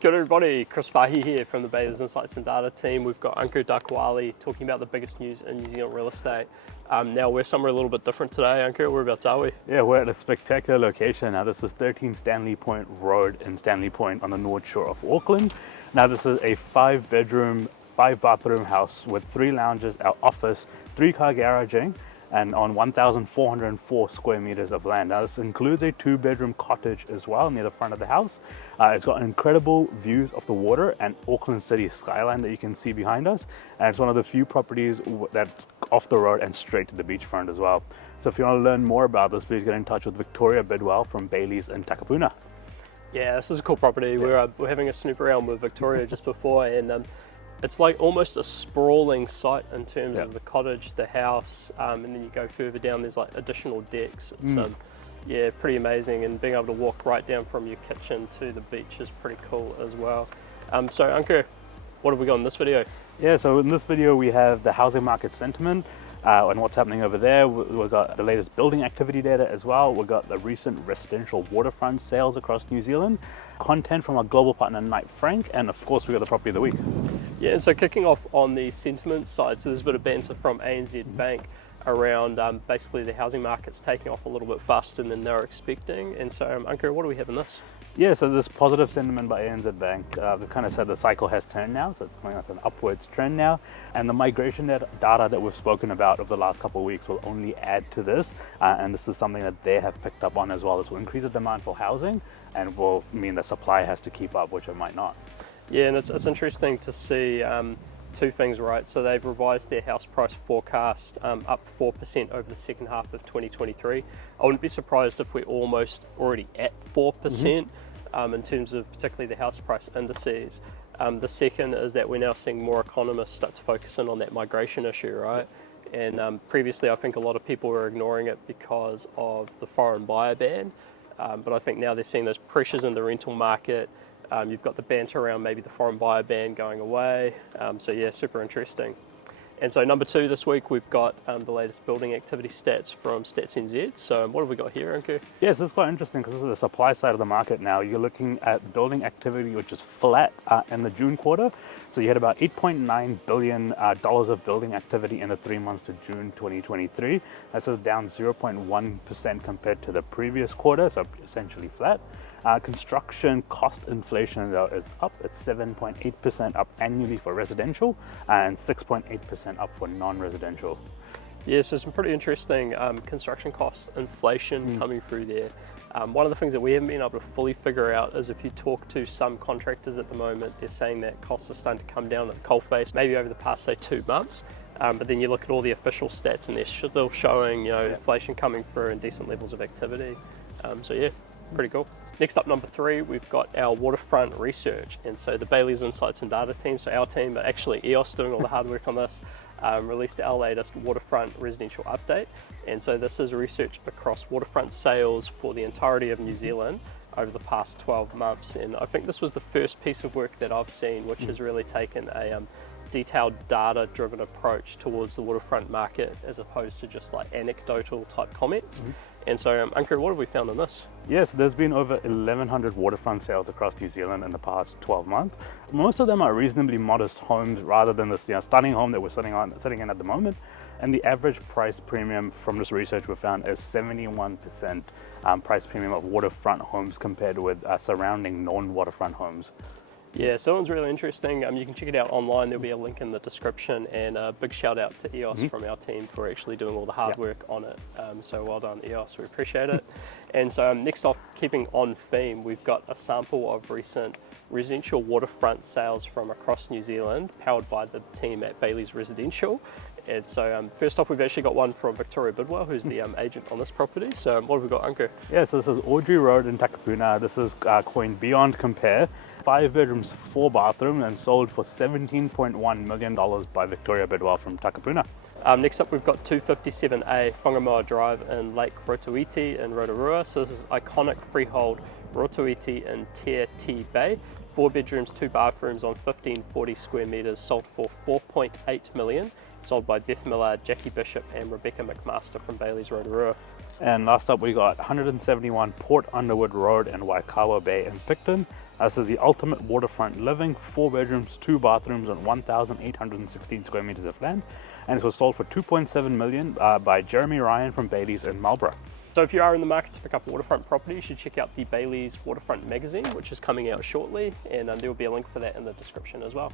Good everybody, Chris Farhi here from the Bayleys Insights and Data team. We've got Ankur Dakwale talking about the biggest news in New Zealand real estate. Now we're somewhere a little bit different today, Ankur. Whereabouts are we? Yeah, we're at a spectacular location. Now this is 13 Stanley Point Road in Stanley Point on the north shore of Auckland. Now this is a 5-bedroom, 5-bathroom house with 3 lounges, our office, 3-car garaging, and on 1,404 square meters of land. Now this includes a 2-bedroom cottage as well near the front of the house. It's got incredible views of the water and Auckland City skyline that you can see behind us. And it's one of the few properties that's off the road and straight to the beachfront as well. So if you want to learn more about this, please get in touch with Victoria Bidwell from Bayleys in Takapuna. Yeah, this is a cool property. Yeah. We're having a snoop around with Victoria just before, and it's like almost a sprawling site in terms of the cottage, the house, and then you go further down, there's like additional decks. It's yeah, pretty amazing, and being able to walk right down from your kitchen to the beach is pretty cool as well. So Ankur, what have we got in this video? Yeah, so in this video we have the housing market sentiment and what's happening over there. We've got the latest building activity data as well. We've got the recent residential waterfront sales across New Zealand, content from our global partner Knight Frank, and of course we got the property of the week. Yeah, and so kicking off on the sentiment side, so there's a bit of banter from ANZ Bank around basically the housing market's taking off a little bit faster than they were expecting. And so Ankur, what do we have in this? Yeah, so this positive sentiment by ANZ Bank, they kind of said the cycle has turned now, so it's going like an upwards trend now, and the migration data that we've spoken about over the last couple of weeks will only add to this, and this is something that they have picked up on as well. This will increase the demand for housing and will mean that supply has to keep up, which it might not. Yeah, and it's interesting to see two things, right? So they've revised their house price forecast up 4% over the second half of 2023. I wouldn't be surprised if we're almost already at 4% in terms of particularly the house price indices. The second is that we're now seeing more economists start to focus in on that migration issue, right? And previously I think a lot of people were ignoring it because of the foreign buyer ban, but I think now they're seeing those pressures in the rental market. You've got the banter around maybe the foreign buyer ban going away. So yeah, super interesting. And so number 2 this week, we've got the latest building activity stats from Stats NZ. So what have we got here, Ankur? Yes, this is quite interesting because this is the supply side of the market now. You're looking at building activity, which is flat in the June quarter. So you had about $8.9 billion of building activity in the 3 months to June 2023. This is down 0.1% compared to the previous quarter, so essentially flat. Construction cost inflation though is up. It's 7.8% up annually for residential and 6.8% up for non-residential. Yeah, so some pretty interesting construction cost inflation coming through there. One of the things that we haven't been able to fully figure out is if you talk to some contractors at the moment, they're saying that costs are starting to come down at the coalface, maybe over the past, say, 2 months. But then you look at all the official stats and they're still showing, inflation coming through and decent levels of activity. So yeah, pretty cool. Next up, number 3, we've got our waterfront research. And so the Bayleys Insights and Data team, so our team, but actually EOS doing all the hard work on this, released our latest waterfront residential update. And so this is research across waterfront sales for the entirety of New Zealand over the past 12 months. And I think this was the first piece of work that I've seen, which has really taken a detailed data-driven approach towards the waterfront market as opposed to just like anecdotal type comments. And so, Ankur, what have we found in this? Yes, there's been over 1,100 waterfront sales across New Zealand in the past 12 months. Most of them are reasonably modest homes rather than this stunning home that we're sitting in at the moment. And the average price premium from this research we found is 71% price premium of waterfront homes compared with surrounding non-waterfront homes. Yeah, so that one's really interesting. You can check it out online. There'll be a link in the description, and a big shout out to EOS from our team for actually doing all the hard work on it. So well done, EOS, we appreciate it. And so next off, keeping on theme, we've got a sample of recent residential waterfront sales from across New Zealand, powered by the team at Bayleys Residential. And so first off, we've actually got one from Victoria Bidwell, who's the agent on this property. So what have we got, Ankur? Yeah, so this is Audrey Road in Takapuna. This is coined Beyond Compare. 5 bedrooms, 4 bathrooms, and sold for $17.1 million by Victoria Bidwell from Takapuna. Next up, we've got 257A Whangamoa Drive in Lake Rotoiti in Rotorua. So this is iconic freehold Rotoiti in Te T Bay. 4 bedrooms, 2 bathrooms on 1,540 square meters, sold for $4.8 million. Sold by Beth Miller, Jackie Bishop and Rebecca McMaster from Bayleys Rotorua. And last up, we got 171 Port Underwood Road in Waikawa Bay in Picton. This is the ultimate waterfront living, 4 bedrooms, 2 bathrooms, and 1,816 square meters of land. And it was sold for $2.7 million by Jeremy Ryan from Bayleys in Marlborough. So if you are in the market to pick up a waterfront property, you should check out the Bayleys Waterfront magazine, which is coming out shortly, and there will be a link for that in the description as well.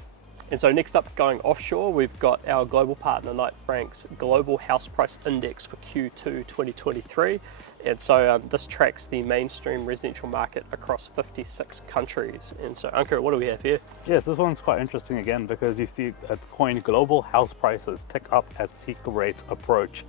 And so next up, going offshore, we've got our global partner Knight Frank's Global House Price Index for Q2 2023. And so this tracks the mainstream residential market across 56 countries. And so Ankur, what do we have here? Yes, this one's quite interesting again because you see at the coin global house prices tick up as peak rates approach.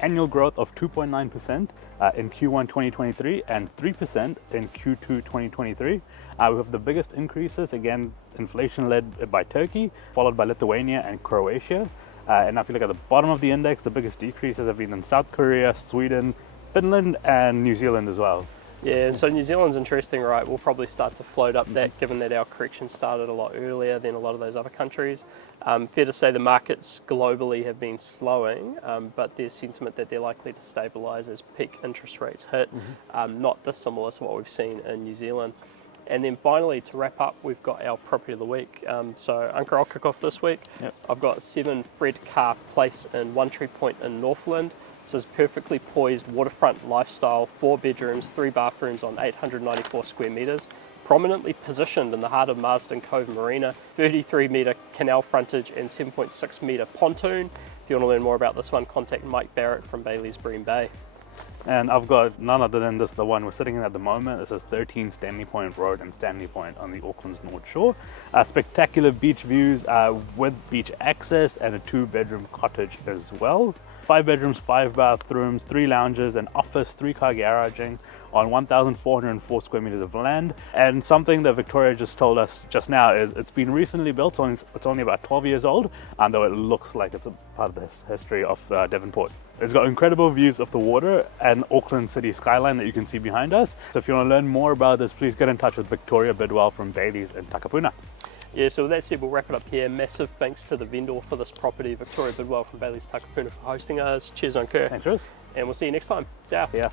Annual growth of 2.9% in Q1 2023 and 3% in Q2 2023. We have the biggest increases, again, inflation led by Turkey, followed by Lithuania and Croatia. And if you look at the bottom of the index, the biggest decreases have been in South Korea, Sweden, Finland, and New Zealand as well. Yeah, and so New Zealand's interesting, right? We'll probably start to float up that, given that our correction started a lot earlier than a lot of those other countries. Fair to say the markets globally have been slowing, but there's sentiment that they're likely to stabilise as peak interest rates hit, not dissimilar to what we've seen in New Zealand. And then finally, to wrap up, we've got our property of the week. So Ankur, I'll kick off this week. Yep. I've got 7 Fred Carr Place in One Tree Point in Northland. This is perfectly poised waterfront lifestyle, 4 bedrooms, 3 bathrooms on 894 square metres, prominently positioned in the heart of Marsden Cove Marina, 33 metre canal frontage and 7.6 metre pontoon. If you want to learn more about this one, contact Mike Barrett from Bayleys Bream Bay. And I've got none other than this, the one we're sitting in at the moment. This is 13 Stanley Point Road in Stanley Point on the Auckland's North Shore. Spectacular beach views with beach access and a 2-bedroom cottage as well. 5 bedrooms, 5 bathrooms, 3 lounges, an office, 3-car garaging on 1,404 square meters of land. And something that Victoria just told us just now is it's been recently built, so it's only about 12 years old, and though it looks like it's a part of this history of Devonport. It's got incredible views of the water and Auckland city skyline that you can see behind us. So if you want to learn more about this, please get in touch with Victoria Bidwell from Bayleys in Takapuna. Yeah, so with that said, we'll wrap it up here. Massive thanks to the vendor for this property, Victoria Bidwell from Bayleys Takapuna, for hosting us. Cheers, Ankur. Thanks, Chris. And we'll see you next time. Ciao. Yeah.